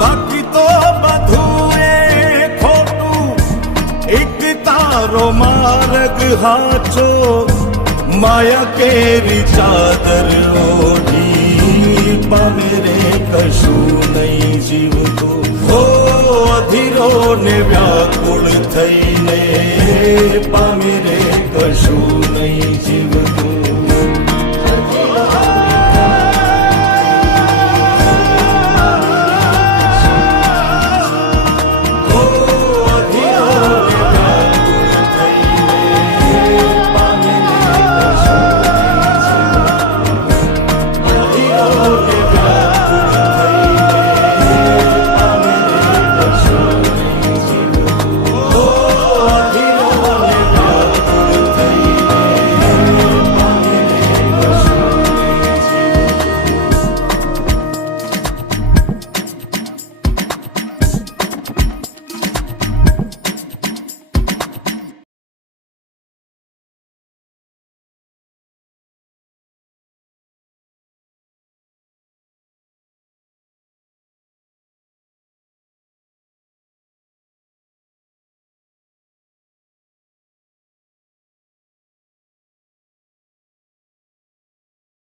બાકી તો બધું એ ખોટું, એક તારો માર્ગ હાચો, માયા કેરી ચાદર ઓઢી પામે રે કશું નહીં જીવતો. હો અધીરો ને વ્યાકુળ થઈને પામે રે કશું